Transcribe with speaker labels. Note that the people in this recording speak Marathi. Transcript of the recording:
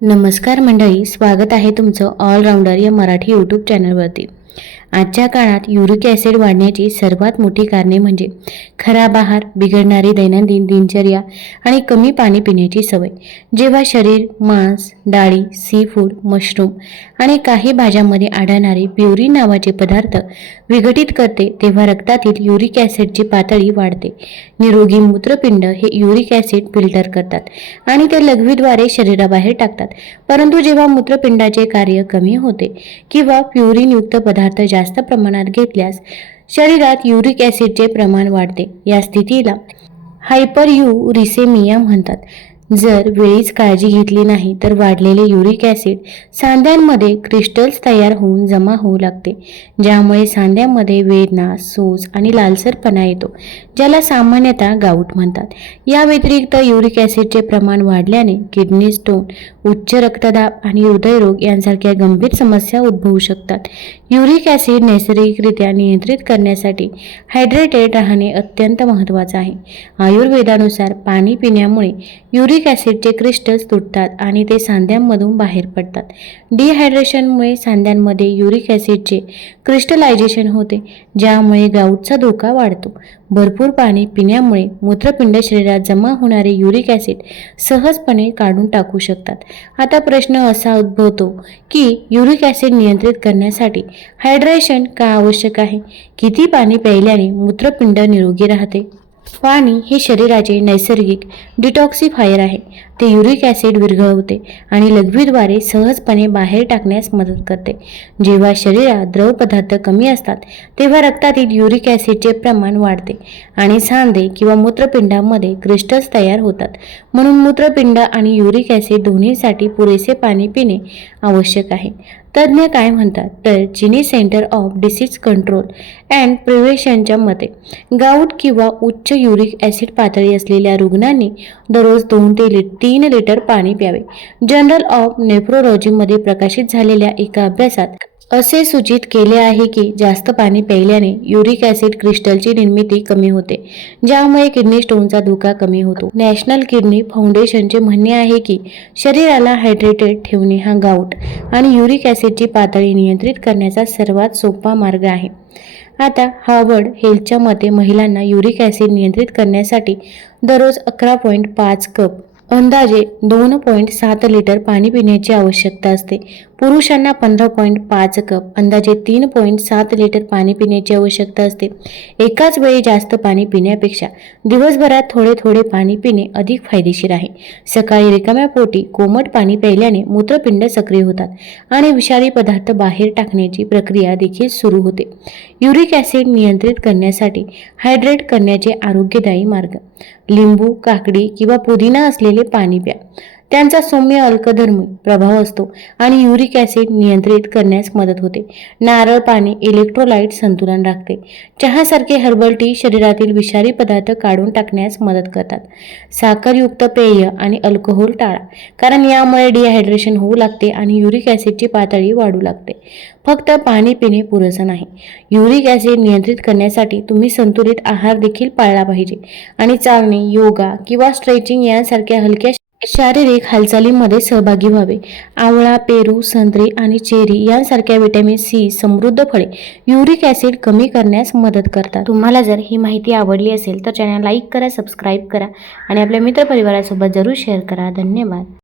Speaker 1: नमस्कार मंडळी स्वागत आहे तुमचं ऑलराऊंडर या मराठी यूट्यूब चॅनलवरती आजच्या काळात युरिक ॲसिड वाढण्याची सर्वात मोठी कारणे म्हणजे खराब आहार बिघडणारी दैनंदिन दिनचर्या आणि कमी पाणी पिण्याची सवय. जेव्हा शरीर मांस डाळी सी फूड मशरूम आणि काही भाज्यांमध्ये आढळणारे प्युरिन नावाचे पदार्थ विघटित करते तेव्हा रक्तातील युरिक ॲसिडची पातळी वाढते. निरोगी मूत्रपिंड हे युरिक ॲसिड फिल्टर करतात आणि ते लघवीद्वारे शरीराबाहेर टाकतात. परंतु जेव्हा मूत्रपिंडाचे कार्य कमी होते किंवा प्युरिनयुक्त पदार्थ पदार्थ जास्त प्रमाणात घेतल्यास शरीरात युरिक ॲसिडचे प्रमाण वाढते. या स्थितीला हायपर रिसेमिया म्हणतात. जर वेळीच काळजी घेतली नाही तर वाढलेले युरिक ॲसिड सांध्यांमध्ये क्रिस्टल्स तयार होऊन जमा होऊ लागते ज्यामुळे सांध्यांमध्ये वेदना सूज आणि लालसरपणा येतो ज्याला सामान्यतः गाऊट म्हणतात. या व्यतिरिक्त युरिक ॲसिडचे प्रमाण वाढल्याने किडनी स्टोन उच्च रक्तदाब आणि हृदयरोग यांसारख्या गंभीर समस्या उद्भवू शकतात. युरिक ॲसिड नैसर्गिकरित्या नियंत्रित करण्यासाठी हायड्रेटेड राहणे अत्यंत महत्त्वाचं आहे. आयुर्वेदानुसार पाणी पिण्यामुळे युरिक ॲसिडचे क्रिस्टल्स तुटतात आणि ते सांध्यांमधून बाहेर पडतात. डिहायड्रेशनमुळे सांध्यांमध्ये युरिक ॲसिडचे क्रिस्टलायझेशन होते ज्यामुळे गाऊटचा धोका वाढतो. भरपूर पाणी पिण्यामुळे मूत्रपिंड शरीरात जमा होणारे युरिक ॲसिड सहजपणे काढून टाकू शकतात. आता प्रश्न असा उद्भवतो की युरिक ॲसिड नियंत्रित करण्यासाठी हायड्रेशन का आवश्यक आहे? किती पाणी प्यायल्याने मूत्रपिंड निरोगी राहते? पाणी हे शरीराचे नैसर्गिक डिटॉक्सिफायर आहे. ते युरिक ॲसिड विरघळवते आणि लघवीद्वारे सहजपणे बाहेर टाकण्यास मदत करते. जेव्हा शरीरात द्रव पदार्थ कमी असतात तेव्हा रक्तातील युरिक ॲसिडचे प्रमाण वाढते आणि सांधे किंवा मूत्रपिंडामध्ये क्रिस्टल्स तयार होतात. म्हणून मूत्रपिंड आणि युरिक ॲसिड दोन्हीसाठी पुरेसे पाणी पिणे आवश्यक आहे. तज्ज्ञ काय म्हणतात? तर चिनी centre of disease control and प्रिव्हेशनच्या मते गाऊट किंवा उच्च युरिक ॲसिड पातळी असलेल्या रुग्णांनी दररोज दोन ते ली तीन लिटर पाणी प्यावे. जनरल ऑफ नेफ्रोलॉजीमध्ये प्रकाशित झालेल्या एका अभ्यासात असे सूचित केले आहे की जास्त पाणी प्यायल्याने युरिक ॲसिड क्रिस्टलची निर्मिती कमी होते ज्यामुळे किडनी स्टोनचा धोका कमी होतो. नॅशनल किडनी फाउंडेशनचे म्हणणे आहे की शरीराला हायड्रेटेड ठेवणे हा गाऊट आणि युरिक ॲसिडची पातळी नियंत्रित करण्याचा सर्वात सोपा मार्ग आहे. आता हार्वर्ड हेल्थच्या मते महिलांना युरिक ॲसिड नियंत्रित करण्यासाठी दररोज अकरा पॉईंट पाच कप अंदाजे दोन पॉईंट सात लिटर पाणी पिण्याची आवश्यकता असते. पुरुषांना पंधरा पॉईंट पाच कप अंदाजे तीन पॉईंट सात लिटर पाणी पिण्याची आवश्यकता असते. एकाच वेळी जास्त पाणी पिण्यापेक्षा दिवसभरात थोडे थोडे पाणी पिणे अधिक फायदेशीर आहे. सकाळी रिकाम्या पोटी कोमट पाणी प्यायल्याने मूत्रपिंड सक्रिय होतात आणि विषारी पदार्थ बाहेर टाकण्याची प्रक्रिया देखील सुरू होते. युरिक ॲसिड नियंत्रित करण्यासाठी हायड्रेट करण्याचे आरोग्यदायी मार्ग. लिंबू काकडी किंवा पुदिना असलेले पाणी प्या. त्यांचा सौम्य अल्कधर्मी प्रभाव असतो आणि युरिक ॲसिड नियंत्रित करण्यास मदत होते. नारळ पाणी इलेक्ट्रोलाइट संतुलन राखते. चहासारखे हर्बल टी शरीरातील विषारी पदार्थ काढून टाकण्यास मदत करतात. साखरयुक्त पेय आणि अल्कोहोल टाळा कारण यामुळे डिहायड्रेशन होऊ लागते आणि युरिक ॲसिडची पातळी वाढू लागते. फक्त पाणी पिणे पुरेसं नाही. युरिक ॲसिड नियंत्रित करण्यासाठी तुम्ही संतुलित आहार देखील पाळला पाहिजे. आणि चालणे योगा किंवा स्ट्रेचिंग यांसारख्या हलक्या शारीरिक हालचालींमध्ये सहभागी व्हावे. आवळा पेरू संत्री आणि चेरी यांसारख्या विटॅमिन सी समृद्ध फळे युरिक ॲसिड कमी करण्यास मदत करतात. तुम्हाला जर ही माहिती आवडली असेल तर चॅनल लाईक करा सबस्क्राईब करा आणि आपल्या मित्रपरिवारासोबत जरूर शेअर करा. धन्यवाद.